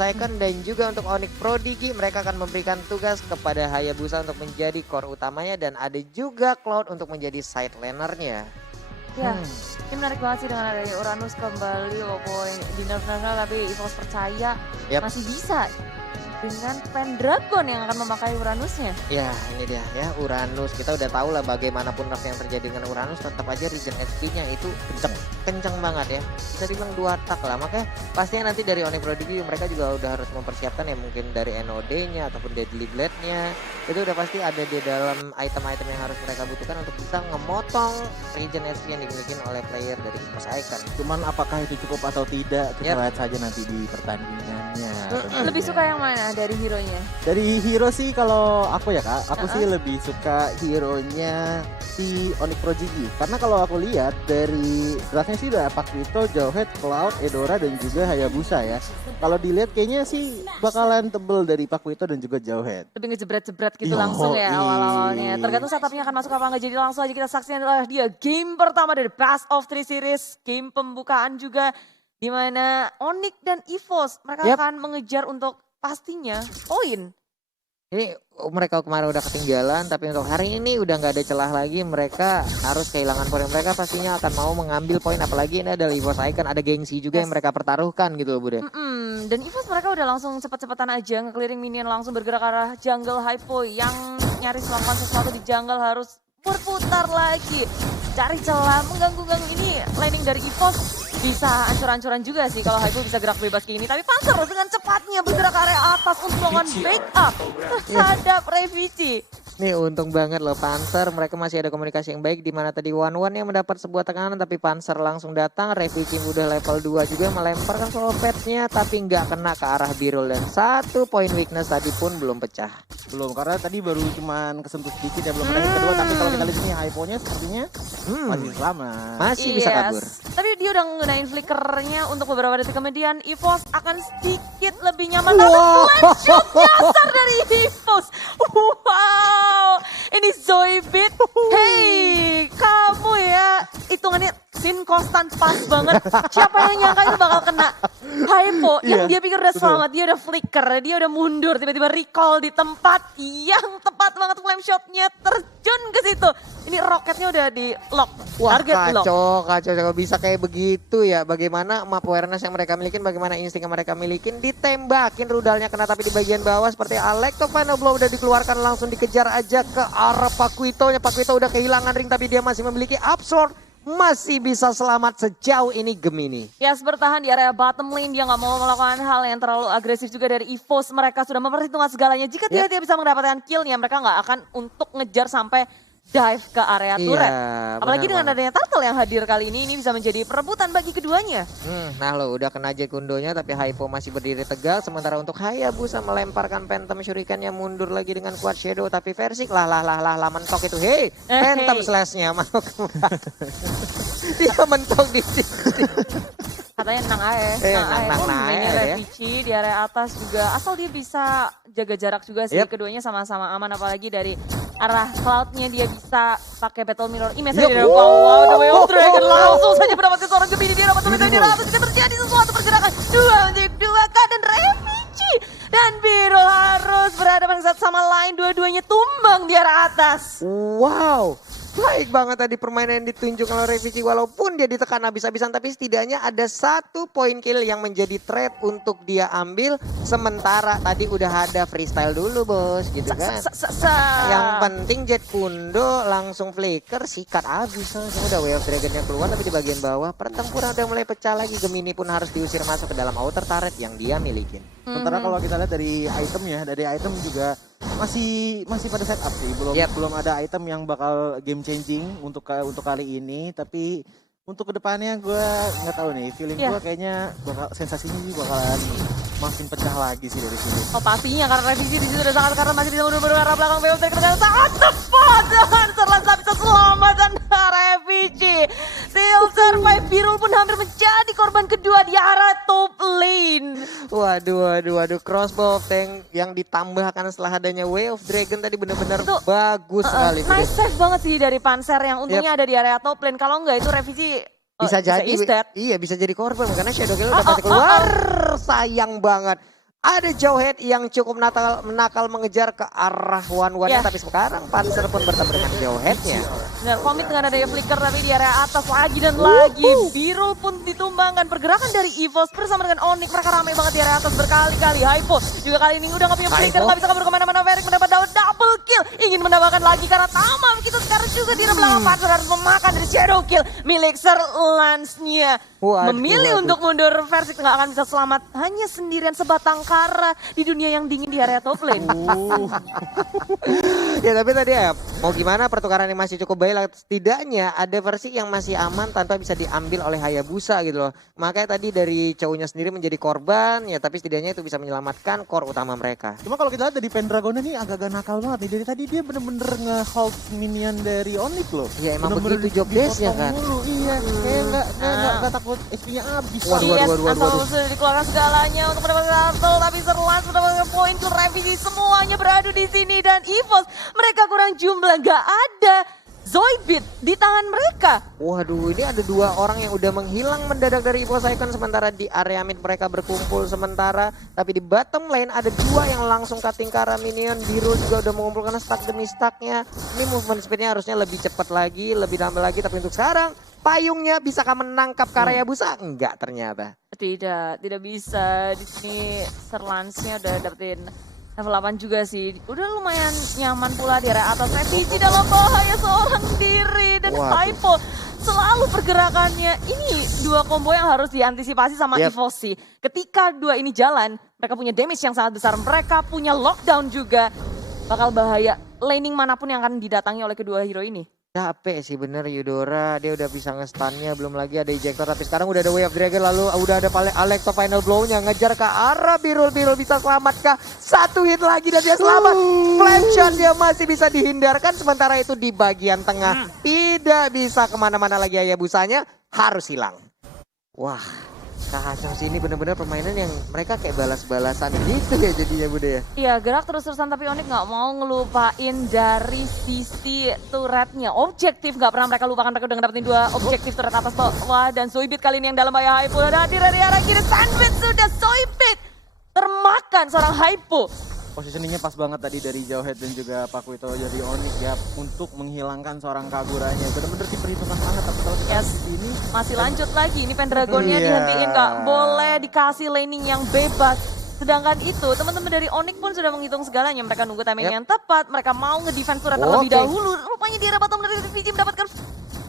Icon dan juga untuk Onyx Prodigy, mereka akan memberikan tugas kepada Hayabusa untuk menjadi core utamanya dan ada juga Cloud untuk menjadi side lanernya. Ya, ini menarik banget sih dengan adanya Uranus kembali walaupun di nerf-nerf tapi EVOS percaya masih bisa dengan Pendragon yang akan memakai Uranusnya. Ya ini dia ya Uranus, kita udah tahu lah bagaimanapun nerf yang terjadi dengan Uranus tetap aja regen HP-nya itu kenceng banget ya. Bisa dibilang 2 tak lah, makanya pastinya nanti dari Onyx Prodigy mereka juga udah harus mempersiapkan ya mungkin dari NOD-nya ataupun Deadly Blade-nya. Itu udah pasti ada di dalam item-item yang harus mereka butuhkan untuk bisa ngemotong regen HP yang dimiliki oleh player dari EVOS Icon. Cuman apakah itu cukup atau tidak kita lihat saja nanti di pertandingannya. Lebih suka yang mana dari hero-nya? Dari hero sih kalau aku ya Kak, aku sih lebih suka hero-nya si Onyx Prodigy. Karena kalau aku lihat dari draftnya sih udah Paquito, Jawhead, Cloud, Eudora dan juga Hayabusa ya. Kalau dilihat kayaknya sih bakalan tebel dari Paquito dan juga Jawhead. Lebih ngejebret-jebret gitu langsung ya awal-awalnya. Tergantung setupnya akan masuk apa enggak. Jadi langsung aja kita saksikan adalah dia game pertama dari Best of 3 Series. Game pembukaan juga di mana Onyx dan EVOS mereka akan mengejar untuk pastinya poin. Ini mereka kemarin udah ketinggalan, tapi untuk hari ini udah nggak ada celah lagi. Mereka harus kehilangan poin, mereka pastinya akan mau mengambil poin. Apalagi ini ada EVOS Icon, ada gengsi juga yang mereka pertaruhkan gitu loh Bude. Dan EVOS mereka udah langsung cepet-cepetan aja nge-clearing minion, langsung bergerak ke arah jungle Hypo yang nyaris melakukan sesuatu di jungle harus berputar lagi. Cari celah, mengganggu-ganggu ini laning dari EVOS. Bisa ancur-ancuran juga sih kalau Hypo bisa gerak bebas kayak gini. Tapi Panzer dengan cepatnya bergerak ke area atas untuk melakukan backup terhadap Revici. Nih untung banget loh Panzer, mereka masih ada komunikasi yang baik di mana tadi One yang mendapat sebuah tekanan tapi Panzer langsung datang. Revici udah level 2 juga melemparkan solo pet-nya tapi nggak kena ke arah Birul dan 1 poin weakness tadi pun belum pecah. Belum, karena tadi baru cuman kesentuh sedikit ya, belum ada yang kedua. Tapi kalau kita lihat ini Hypo-nya sepertinya masih selamat. Masih bisa kabur. Tapi dia udah ngegunain flickernya untuk beberapa detik kemudian EVOS akan sedikit lebih nyaman. Tapi flash shot nyasar dari EVOS. Wow, ini Zoidberg. Hey, kamu ya hitungannya sin konstan pas banget. Siapa yang nyangka itu bakal kena Hypo yang dia pikir udah selamat, dia udah flicker, dia udah mundur, tiba-tiba recall di tempat yang tepat banget flame shotnya terjun ke situ. Ini roketnya udah di lock. Wah Target kacau bisa kayak begitu ya. Bagaimana map awareness yang mereka milikin, bagaimana insting yang mereka milikin. Ditembakin rudalnya kena tapi di bagian bawah seperti Alex. Final blow udah dikeluarkan langsung dikejar aja ke arah Paquito-nya. Paquito udah kehilangan ring tapi dia masih memiliki absorb. Masih bisa selamat sejauh ini Gemini. Yes, bertahan di area bottom lane. Dia nggak mau melakukan hal yang terlalu agresif juga dari EVOS. Mereka sudah memperhitungkan segalanya. Jika dia bisa mendapatkan killnya, mereka nggak akan untuk ngejar sampai dive ke area turret. Apalagi dengan adanya Turtle yang hadir kali ini bisa menjadi perebutan bagi keduanya. Nah lo udah kena Jekundonya tapi Hypo masih berdiri tegak. Sementara untuk Hayabusa melemparkan Phantom Shuriken-nya mundur lagi dengan Quad Shadow. Tapi versi lah mentok itu. Hey, Phantom Slash-nya mau kemana? Dia mentok di sini. Katanya nang mainnya Revici di area atas juga. Asal dia bisa jaga jarak juga sih. Keduanya sama-sama aman, apalagi dari arah Cloud-nya dia bisa pakai Battle Mirror Image dari wow, The Way of Dragon langsung saja mendapatkan seorang Gemini. Dia dapat meminta di atas, jika terjadi sesuatu pergerakan 2-2K dan Revici dan Birul harus berhadapan satu sama lain, dua-duanya tumbang di arah atas. Wow, baik banget tadi permainan yang ditunjukkan oleh Revici. Walaupun dia ditekan habis-habisan tapi setidaknya ada 1 poin kill yang menjadi trade untuk dia ambil. Sementara tadi udah ada freestyle dulu bos gitu kan. Yang penting Jet Kundo langsung flicker, sikat habis. Udah Way of Dragon-nya keluar tapi di bagian bawah pertempuran udah mulai pecah lagi. Gemini pun harus diusir masuk ke dalam outer turret yang dia milikin. Sementara kalau kita lihat dari itemnya, dari item juga masih pada setup sih, belum ada item yang bakal game changing untuk kali ini. Tapi untuk kedepannya gue nggak tahu nih, feeling gue kayaknya sensasinya sih bakalan makin pecah lagi sih dari sini. Oh pastinya karena Revici di situ udah sangat, karena masih bisa mundur arah belakang BOT dengan sangat cepat dan Serlansa bisa selamat dan Revici still survive. Birul pun hampir menjadi korban kedua di arah top lane. Waduh, crossbow tank yang ditambahkan setelah adanya Way of Dragon tadi benar-benar bagus sekali. Nice save banget sih dari Panzer yang untungnya ada di area top lane. Kalau enggak itu Revici bisa jadi, bisa jadi korban karena Shadow Kill udah pasti keluar. Sayang banget. Ada Jawhead yang cukup menakal mengejar ke arah one-one-nya. Ya. Tapi sekarang Panzer pun bertemu dengan Jawheadnya. Benar, komit dengan adanya flicker tapi di area atas lagi dan lagi. Birul pun ditumbangkan. Pergerakan dari EVOS bersama dengan Onyx. Mereka ramai banget di area atas berkali-kali. Hypo juga kali ini udah gak punya flicker. Gak bisa kabur kemana-mana. Ferik mendapat double kill. Ingin mendapatkan lagi karena Tama begitu. Sekarang juga di belakang Panzer harus memakan dari shadow kill milik Sir Lance-nya. Memilih untuk mundur. Versik nggak akan bisa selamat. Hanya sendirian sebatang kara di dunia yang dingin di area top lane. Ya tapi tadi ya mau gimana pertukaran yang masih cukup baik lah. Setidaknya ada versi yang masih aman tanpa bisa diambil oleh Hayabusa gitu loh. Makanya tadi dari cowoknya sendiri menjadi korban ya tapi setidaknya itu bisa menyelamatkan core utama mereka. Cuma kalau kita lihat dari Pendragon ini agak-agak nakal banget nih. Dari tadi dia bener-bener nge-hold minion dari Onyx loh. Ya emang Bener-bener begitu job desk-nya kan. dipotong mulu. Iya, kayak nggak takut SP-nya habis. Asal sudah dikeluarkan segalanya untuk mendapatkan turtle, tapi Sir Lance mendapatkan poin ke revisi semuanya beradu di sini dan EVOS mereka kurang jumlah, nggak ada Zoidberg di tangan mereka. Waduh ini ada dua orang yang udah menghilang mendadak dari EVOS Icon sementara di area mid mereka berkumpul sementara. Tapi di bottom lane ada dua yang langsung cutting ke arah minion. Birul juga udah mengumpulkan stack demi stacknya. Ini movement speednya harusnya lebih cepat lagi, lebih nambah lagi. Tapi untuk sekarang payungnya bisakah menangkap Hayabusa? Enggak ternyata. Tidak bisa. Di sini Sir Lance-nya udah dapetin level 8 juga sih. Udah lumayan nyaman pula di area atas. Refugee dalam bahaya seorang diri. Dan Hypo selalu pergerakannya. Ini dua combo yang harus diantisipasi sama EVOS sih. Ketika dua ini jalan, mereka punya damage yang sangat besar. Mereka punya lockdown juga. Bakal bahaya laning manapun yang akan didatangi oleh kedua hero ini. Capek sih bener Eudora, dia udah bisa nge-stunnya, belum lagi ada ejector tapi sekarang udah ada Way of Dragon lalu udah ada Alekto final blow-nya ngejar ke arah Birul bisa selamat kah? Satu hit lagi dan dia selamat. Flame shot dia masih bisa dihindarkan sementara itu di bagian tengah tidak bisa kemana-mana lagi Hayabusanya harus hilang. Wah. Kacau sih ini bener-bener permainan yang mereka kayak balas-balasan gitu ya jadinya Bude ya. Iya gerak terus-terusan tapi Onyx nggak mau ngelupain dari sisi turretnya. Objektif nggak pernah mereka lupakan, mereka udah ngedapetin dua objektif turret atas bawah. Dan Zoidberg kali ini yang dalam bahaya. Hypo udah hadir dari arah kiri, sandwich sudah Zoidberg termakan seorang Hypo. Positioningnya pas banget tadi dari Jawhead dan juga Pakuito dari Onyx ya untuk menghilangkan seorang Kaguranya. Benar-benar diperhitungkan banget tapi kalau kita di sini masih lanjut lagi. Ini Pendragonnya dihentiin Kak. Boleh dikasih laning yang bebas. Sedangkan itu teman-teman dari Onyx pun sudah menghitung segalanya. Mereka nunggu timing yang tepat. Mereka mau ngedefense turret terlebih dahulu. Rupanya di area bottom dari VG mendapatkan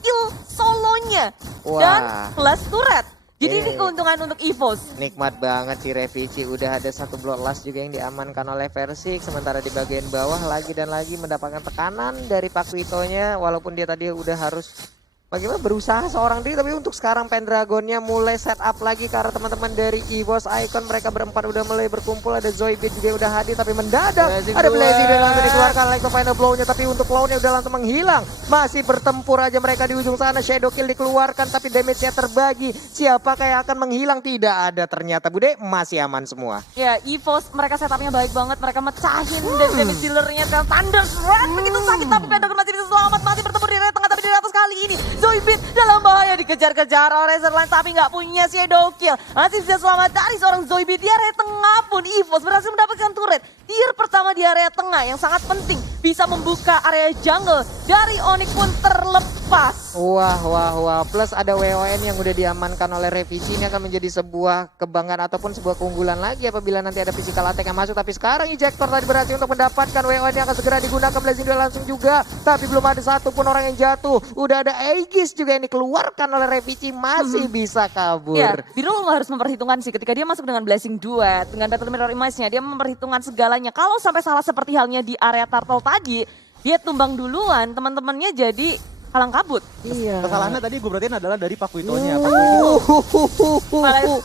kill solonya. Dan plus turret. Jadi ini keuntungan untuk EVOS. Nikmat banget si Revici. Udah ada satu Bloodlust juga yang diamankan oleh Versik. Sementara di bagian bawah lagi dan lagi mendapatkan tekanan dari Pakuitonya. Walaupun dia tadi udah harus bagaimana berusaha seorang diri. Tapi untuk sekarang Pendragonnya mulai set up lagi. Karena teman-teman dari EVOS Icon mereka berempat udah mulai berkumpul. Ada Zoidberg juga udah hadir tapi mendadak. Ada Blazing dan langsung dikeluarkan like final blow-nya. Tapi untuk clown-nya udah langsung menghilang. Masih bertempur aja mereka di ujung sana. Shadow kill dikeluarkan tapi damage-nya terbagi. Siapakah yang akan menghilang? Tidak ada ternyata Bude. Masih aman semua. Ya EVOS mereka setupnya baik banget. Mereka mecahin damage dealer-nya. Thunder Strike begitu sakit tapi Pendragon masih bisa selamat. Masih bertempur di area tengah tapi di atas kali ini. Zoidberg dalam bahaya dikejar-kejar oleh Sir Lance tapi nggak punya shadow kill. Masih bisa selamat dari seorang Zoidberg di area tengah pun EVOS berhasil mendapatkan turret. Tier pertama di area tengah yang sangat penting bisa membuka area jungle dari Onyx pun terlepas. Wah. Plus ada WON yang udah diamankan oleh Revici. Ini akan menjadi sebuah kebanggaan ataupun sebuah keunggulan lagi apabila nanti ada physical attack yang masuk. Tapi sekarang ejector tadi berhasil untuk mendapatkan WON yang akan segera digunakan. Blazing Duel langsung juga. Tapi belum ada satupun orang yang jatuh. Udah ada Aegis juga yang dikeluarkan oleh Revici. Masih bisa kabur. Ya, Birul harus memperhitungkan sih ketika dia masuk dengan Blazing Duet. Dengan Battle Mirror Image-nya dia memperhitungkan segalanya. Kalau sampai salah seperti halnya di area turtle tadi. Dia tumbang duluan teman-temannya jadi kalang kabut. Iya. Kesalahannya tadi gue berartiin adalah dari Pakuitonya.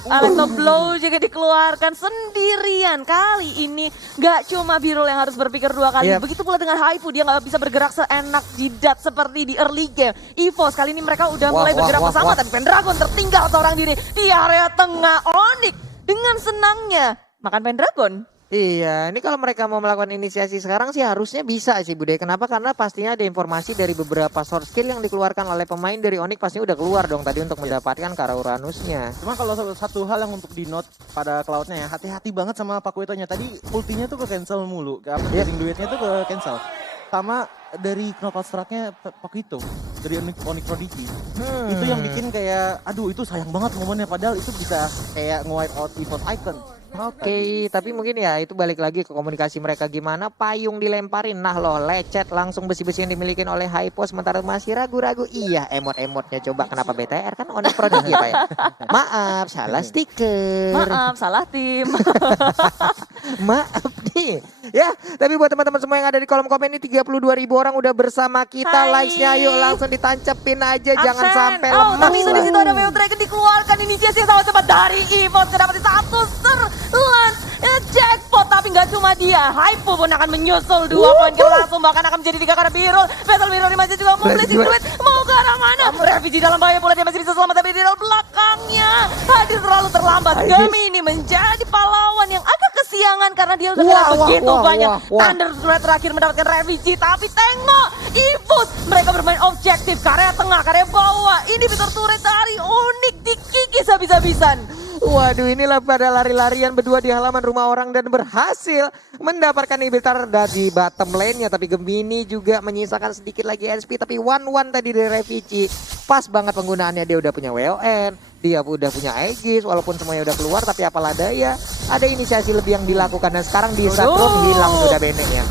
Alekto blow juga dikeluarkan sendirian. Kali ini gak cuma Birul yang harus berpikir dua kali. Begitu pula dengan Hypo, dia gak bisa bergerak seenak jidat seperti di early game. EVOS kali ini mereka udah mulai bergerak bersama. Tapi Pendragon tertinggal seorang diri di area tengah. Onyx dengan senangnya makan Pendragon. Iya, ini kalau mereka mau melakukan inisiasi sekarang sih harusnya bisa sih Bude. Kenapa? Karena pastinya ada informasi dari beberapa source skill yang dikeluarkan oleh pemain dari Onyx pastinya udah keluar dong tadi untuk mendapatkan Kara Uranusnya. Cuma kalau satu hal yang untuk di note pada Cloud-nya ya, hati-hati banget sama Pakuetonya. Tadi ultinya tuh ke cancel mulu, blazing duetnya tuh ke cancel. Sama dari knockout strike-nya Pakuito, dari Onyx Prodigy. Itu yang bikin kayak, aduh itu sayang banget momennya. Padahal itu bisa kayak nge-wipe out EVOS Icon. Oke, tapi mungkin ya itu balik lagi ke komunikasi mereka gimana. Payung dilemparin, nah loh lecet langsung besi-besi yang dimiliki oleh Hypo. Sementara masih ragu-ragu, iya emot-emotnya coba kenapa BTR kan Onyx Prodigy ya Pak ya. Maaf, salah stiker. Maaf, salah tim. Maaf nih. Ya, tapi buat teman-teman semua yang ada di kolom komen ini 32.000 orang udah bersama kita. Hai. Likes-nya yuk langsung ditancepin aja, jangan Absen. sampai Oh, lemas. tapi itu di situ ada Wave Dragon dikeluarkan inisiasi yang sama cepat dari EVOS. Kedapatin satu lance jackpot, tapi nggak cuma dia. Hypo pun akan menyusul 2 poin kill langsung, bahkan akan menjadi 3 karena Birol. Battle Birol di masih juga mau blazing duet, mau ke arah mana? Refugee dalam bahaya pula, dia masih bisa selamat tapi Birol belakangnya hadir terlalu terlambat. Gami ini menjadi pahlawan yang agak kesiangan karena dia udah kena begitu banyak. Thunder Threat terakhir mendapatkan Refugee, tapi tengok EVOS mereka bermain objektif, karya tengah, karya bawah. Ini Victor Turret dari Onyx dikikis habis-habisan. Waduh, inilah pada lari-larian berdua di halaman rumah orang dan berhasil mendapatkan inhibitor dari bottom lane-nya. Tapi Gemini juga menyisakan sedikit lagi SP, tapi 1-1 tadi dari Refugee. Pas banget penggunaannya, dia udah punya WLN, dia udah punya Aegis, walaupun semuanya udah keluar tapi apalah daya. Ada inisiasi lebih yang dilakukan dan sekarang di Setrum hilang sudah beneknya.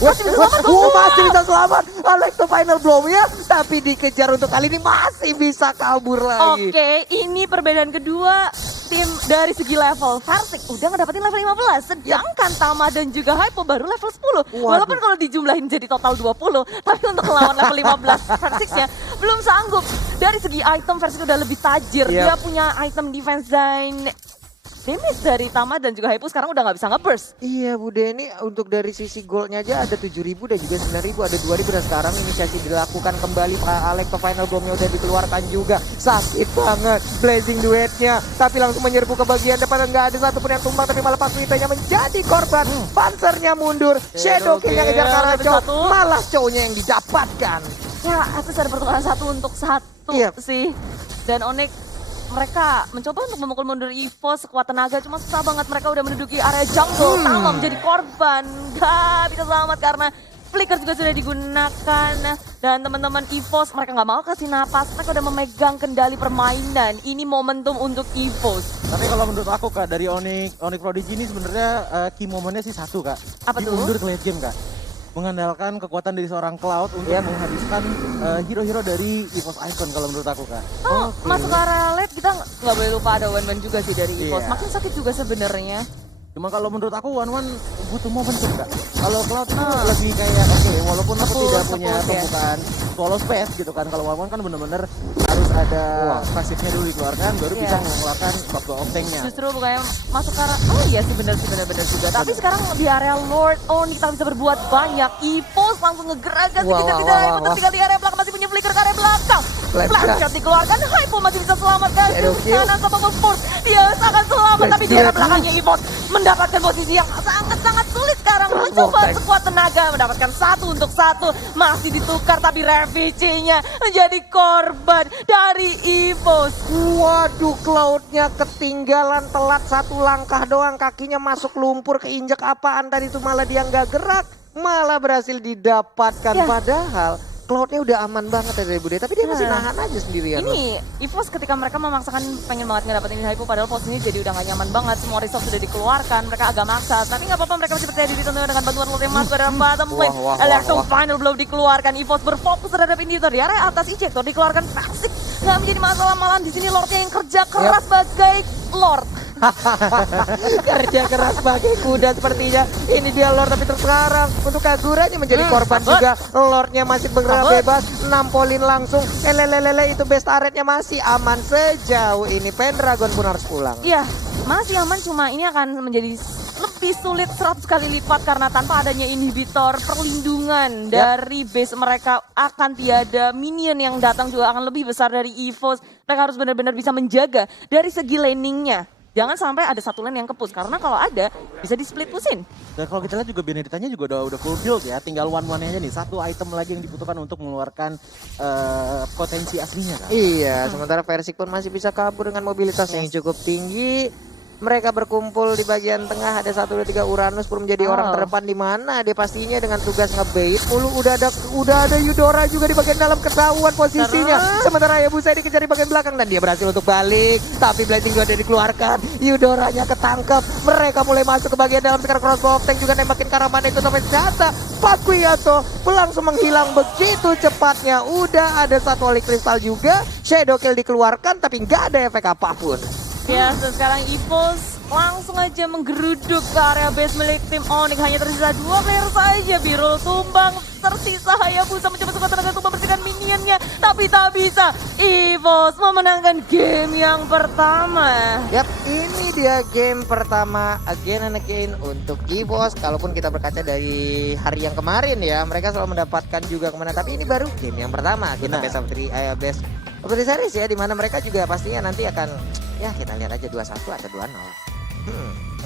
Masih bisa selamat. Alex to final blow ya, tapi dikejar untuk kali ini masih bisa kabur lagi. Oke, ini perbedaan kedua tim dari segi level. Versik udah ngedapetin level 15, sedangkan Tama dan juga Hypo baru level 10. Walaupun kalau dijumlahin jadi total 20, tapi untuk melawan level 15 Versiknya belum sanggup. Dari segi item Versik udah lebih tajir. Dia punya item defense zone. Damage dari Tama dan juga Hypo sekarang udah nggak bisa nge-burst. Iya Bude, ini untuk dari sisi goldnya aja ada 7.000 dan juga 9.000, ada 2.000 dan sekarang inisiasi dilakukan kembali. Alex ke final bomnya udah dikeluarkan juga. Sakit banget blazing duetnya, tapi langsung menyerbu ke bagian depan dan nggak ada satupun yang tumbang, tapi malah Pakuitonya menjadi korban. Pansernya mundur, Shadow King yang ngejar Karacho, malah cowoknya yang didapatkan. Ya, atas ada pertukaran 1 untuk 1 sih. Dan Onyx mereka mencoba untuk memukul mundur EVOS sekuat tenaga, cuma susah banget. Mereka udah menduduki area jungle. Tama menjadi korban, gak bisa selamat karena flicker juga sudah digunakan. Dan teman-teman EVOS mereka nggak mau kasih napas, mereka udah memegang kendali permainan. Ini momentum untuk EVOS. Tapi kalau menurut aku Kak, dari Onyx Prodigy ini sebenarnya key momennya sih satu Kak. Apa tuh? Mundur ke late game Kak. Mengandalkan kekuatan dari seorang Cloud untuk menghabiskan hero-hero dari EVOS Icon kalau menurut aku Kak. Masuk ke area late kita nggak boleh lupa ada Wen juga sih dari EVOS. Makin sakit juga sebenarnya. Cuma kalau menurut aku One butuh momentum Kak. Kalau Cloud tuh lebih kayak oke, walaupun aku tidak punya pembukaan solo space gitu kan. Kalau One kan bener-bener harus ada pasifnya dulu dikeluarkan baru bisa mengeluarkan top of tank-nya. Justru bukannya masuk ke arah, oh iya sih benar juga. Tapi sekarang di area Lord, kita bisa berbuat banyak. EVOS langsung ngegeragas dikejar-kejar Hypo, tertinggal di area belakang, masih punya flicker ke area belakang. Flashshot dikeluarkan, Hypo masih bisa selamat guys. Kanan sama Force, dia akan selamat tapi di area belakangnya EVOS mendapatkan posisi yang sangat-sangat sulit sekarang. Mencoba sekuat tenaga mendapatkan 1 untuk 1. Masih ditukar tapi Refugee-nya menjadi korban dari EVOS. Waduh, Cloud-nya ketinggalan, telat 1 langkah doang, kakinya masuk lumpur, keinjak apaan tadi itu, malah dia nggak gerak, malah berhasil didapatkan. Padahal Cloud-nya udah aman banget ya dari Bude, tapi dia masih nahan aja sendirian. Ini EVOS ketika mereka memaksakan pengen banget ngedapetin ini Hypo, padahal posisinya jadi udah gak nyaman banget. Semua resource sudah dikeluarkan, mereka agak maksa. Tapi gak apa-apa, mereka masih percaya diri tentunya dengan bantuan Lord yang masuk pada bottom lane. Langsung final blow dikeluarkan, EVOS berfokus terhadap inhibitor di area atas. Ejector dikeluarkan, Versik gak menjadi masalah, malah di sini Lordnya yang kerja keras sebagai Lord. Kerja keras sebagai kuda sepertinya. Ini dia Lord, tapi terus sekarang untuk Kaguranya menjadi korban juga. Lordnya masih bergerak bebas, nampolin langsung. Lelelele itu best turretnya masih aman sejauh ini. Pendragon pun harus pulang. Iya, masih aman, cuma ini akan menjadi lebih sulit 100 kali lipat karena tanpa adanya inhibitor, perlindungan dari base mereka akan tiada. Minion yang datang juga akan lebih besar dari EVOS. Mereka harus benar-benar bisa menjaga dari segi laningnya. Jangan sampai ada satu lane yang ke-push, karena kalau ada bisa di split pushin. Dan kalau kita lihat juga Benedictanya juga udah full build ya, tinggal one-one aja nih, satu item lagi yang dibutuhkan untuk mengeluarkan potensi aslinya kan. Iya, sementara Persik pun masih bisa kabur dengan mobilitas yang cukup tinggi. Mereka berkumpul di bagian tengah, ada 1, 2, 3 Uranus belum menjadi orang terdepan di mana dia pastinya dengan tugas ngebait mulu. Udah ada Eudora juga di bagian dalam, ketahuan posisinya. Sementara Hayabusa dikejar di bagian belakang dan dia berhasil untuk balik, tapi Blazing juga dikeluarkan. Eudoranya ketangkep. Mereka mulai masuk ke bagian dalam, sekarang crossbow of tank juga nembakin Karamana itu sampai senjata. Pakuyato langsung menghilang begitu cepatnya. Udah ada satu Holy Crystal juga, Shadow Kill dikeluarkan tapi nggak ada efek apapun. Ya, dan sekarang EVOS langsung aja menggeruduk ke area base milik tim Onyx. Hanya tersisa 2 player saja. Birul tumbang, tersisa Hayabusa mencoba sekuat tenaga untuk membersihkan minionnya. Tapi tak bisa. EVOS memenangkan game yang pertama. Yap, ini dia game pertama again and again untuk EVOS. Kalaupun kita berkaca dari hari yang kemarin ya, mereka selalu mendapatkan juga kemenangan. Tapi ini baru game yang pertama kita best of 3 best of 3 series ya, dimana mereka juga pastinya nanti akan, ya kita lihat aja 2-1 atau 2-0.